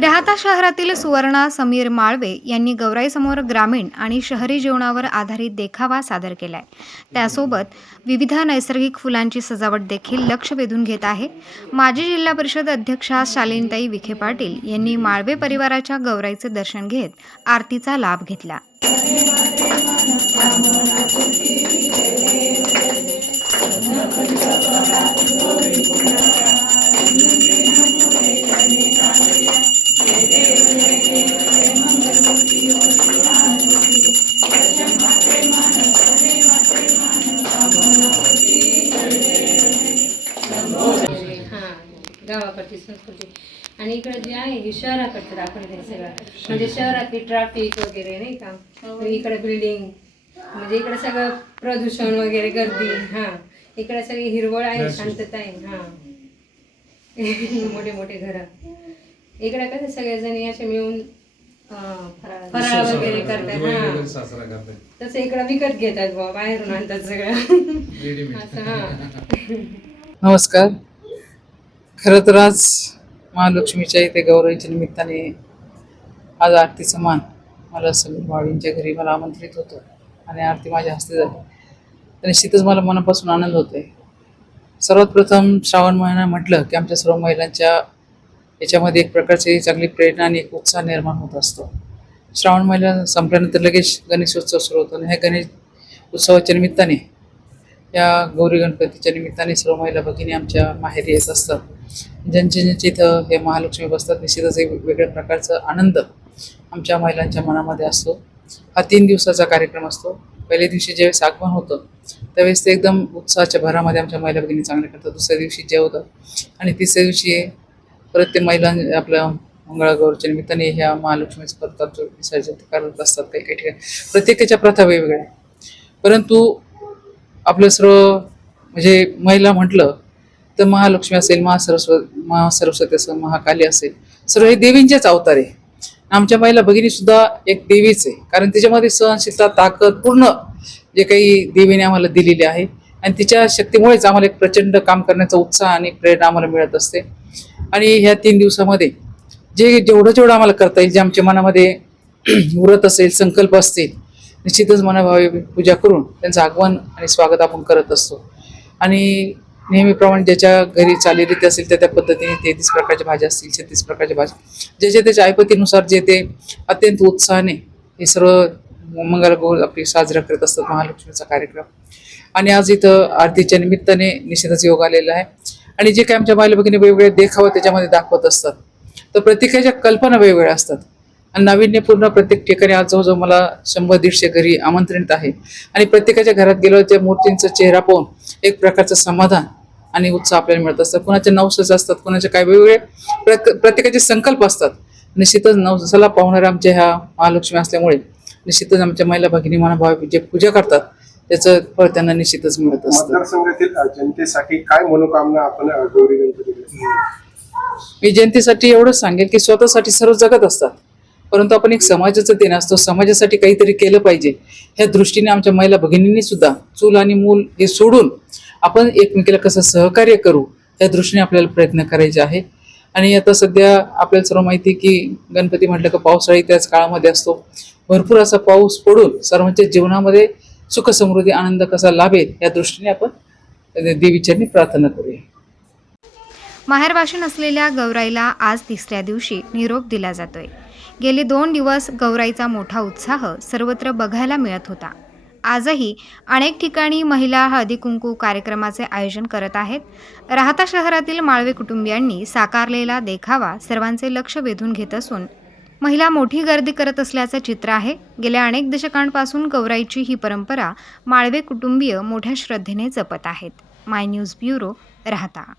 राहता शहरातील सुवर्णा समीर माळवे यांनी गौराईसमोर ग्रामीण आणि शहरी जीवनावर आधारित देखावा सादर केलाय. त्यासोबत विविध नैसर्गिक फुलांची सजावट देखील लक्ष वेधून घेत आहे. माजी जिल्हा परिषद अध्यक्षा शालिनताई विखे पाटील यांनी माळवे परिवाराच्या गौराईचे दर्शन घेत आरतीचा लाभ घेतला. गावाकडची संस्कृती. आणि इकडे जे आहे हे शहराकडचं दाखवलं आहे सगळं. म्हणजे शहरातली ट्रॅफिक वगैरे नाही का? म्हणजे इकडे बिल्डिंग म्हणजे इकडे सगळं प्रदूषण वगैरे गर्दी हां. इकडे सगळी हिरवळ आहे शांतता आहे हां. मोठे मोठे घर. इकडे कसं सगळेजणी असे मिळून अं, फराळ वगैरे करतात. हां. सासरा तसं इकडं विकत घेतात बुवा बाहेरून आणतात सगळं. रेडीमेड असं हां. नमस्कार. खरं तर आज महालक्ष्मीच्या इथे गौरवीच्या निमित्ताने आज आरतीचा मान मला समीर माळींच्या घरी मला आमंत्रित होतं आणि आरती माझ्या हस्ते झाली. तर निश्चितच मला मनापासून आनंद होतोय. सर्वात प्रथम श्रावण महिना म्हटलं की आमच्या सर्व महिलांच्या याच्यामध्ये एक प्रकारची चांगली प्रेरणा आणि एक उत्साह निर्माण होत असतो. श्रावण महिना संपल्यानंतर लगेच गणेशोत्सव सुरू होतो आणि ह्या गणेश उत्सवाच्या निमित्ताने या गौरी गणपतीच्या निमित्ताने सर्व महिला भगिनी आमच्या माहेरी येत असतात. ज्यांचे ज्यांचे इथं हे महालक्ष्मी बसतात निश्चितच एक वेगळ्या प्रकारचा आनंद आमच्या महिलांच्या मनामध्ये असतो. हा तीन दिवसाचा कार्यक्रम असतो. पहिल्या दिवशी ज्यावेळेस आगमन होतं त्यावेळेस ते एकदम उत्साहाच्या भरामध्ये आमच्या महिला भगिनी चांगले करतात. दुसऱ्या दिवशी जेवतात आणि तिसऱ्या दिवशी परत ते महिला आपल्या मंगळागौरच्या निमित्ताने ह्या महालक्ष्मीचं करतात जो विसर्जन करत असतात काही काही ठिकाणी. प्रत्येकाच्या प्रथा वेगवेगळ्या परंतु आपलं सर्व म्हणजे महिला म्हटलं तर महालक्ष्मी असेल महासरस्वती महासरस्वती असेल महाकाली असेल सर्व हे देवींचेच अवतार आहे. आमच्या महिला भगिनी सुद्धा एक देवीच आहे. कारण तिच्यामध्ये सहनशीलता ताकद पूर्ण जे काही देवीने आम्हाला दिलेली आहे. आणि तिच्या शक्तीमुळेच आम्हाला एक प्रचंड काम करण्याचा उत्साह आणि प्रेरणा आम्हाला मिळत असते. आणि ह्या तीन दिवसामध्ये जे जेवढं जेवढं आम्हाला करता येईल जे आमच्या मनामध्ये व्रत असेल संकल्प असतील निश्चितच मनाभावे पूजा करून त्यांचं आगमन आणि स्वागत आपण करत असतो. आणि नेहमीप्रमाणे ज्याच्या घरी चालीरीती असेल त्या त्या पद्धतीने तेहतीस प्रकारच्या भाज्या असतील छत्तीस प्रकारच्या भाज्या ज्याच्या त्याच्या आयपतीनुसार जे ते अत्यंत उत्साहाने हे सर्व मंगलगौर आपली साजरा करत असतात महालक्ष्मीचा कार्यक्रम. आणि आज इथं आरतीच्या निमित्ताने निश्चितच योग आलेला आहे. आणि जे काय आमच्या महिला भगिनी वेगवेगळे देखावं त्याच्यामध्ये दाखवत असतात. तर प्रत्येकाच्या कल्पना वेगवेगळ्या असतात. आणि नाविन्यपूर्ण प्रत्येक ठिकाणी आज जवळजवळ मला शंभर दीडशे घरी आमंत्रित आहे. आणि प्रत्येकाच्या घरात गेल्यावर त्या मूर्तींचा चेहरा पाहून एक प्रकारचं समाधान आणि उत्साह आपल्याला मिळत असतात. कुणाचे नवसच असतात कुणाचे काय वेगवेगळे प्रक- प्रत्येकाचे संकल्प असतात. निश्चितच नवसाला पाहुणाऱ्या आमच्या ह्या महालक्ष्मी असल्यामुळे निश्चितच आमच्या महिला भगिनी महानुभाव जे पूजा करतात. त्याचं फळ त्यांना निश्चितच मिळत असतं. मतदारसंघातील अ, जनतेसाठी काय मनोकामना आपण अ, गौरी गणपतीकडे मी जनतेसाठी एवढंच सांगेल की स्वतःसाठी सर्व जगत असतात. परंतु आपण एक समाजाचं देणं असतो. समाजासाठी काहीतरी केलं पाहिजे. ह्या दृष्टीने आमच्या महिला भगिनींनी सुद्धा चूल आणि मूल हे सोडून आपण एकमेकीला कसं सहकार्य करू या दृष्टीने आपल्याला प्रयत्न करायचे आहे. आणि आता सध्या आपल्याला सर्व माहिती आहे की गणपती म्हटलं का पावसाळी त्याच काळामध्ये असतो. भरपूर असा पाऊस पडून सर्वांच्या जीवनामध्ये सुख समृद्धी आनंद कसा लाभेल या दृष्टीने आपण देवीचरणी प्रार्थना करूया. माहेरवाशी असलेल्या गौराईला आज तिसऱ्या दिवशी निरोप दिला जातोय. गेले दोन दिवस गौराईचा मोठा उत्साह सर्वत्र बघायला मिळत होता. आजही अनेक ठिकाणी महिला हळदी कुंकू कार्यक्रमाचे आयोजन करत आहेत. राहता शहरातील माळवे कुटुंबियांनी साकारलेला देखावा सर्वांचे लक्ष वेधून घेत असून महिला मोठी गर्दी करत असल्याचं चित्र आहे. गेल्या अनेक दशकांपासून गौराईची ही परंपरा माळवे कुटुंबीय मोठ्या श्रद्धेने जपत आहेत. माय न्यूज ब्युरो राहता.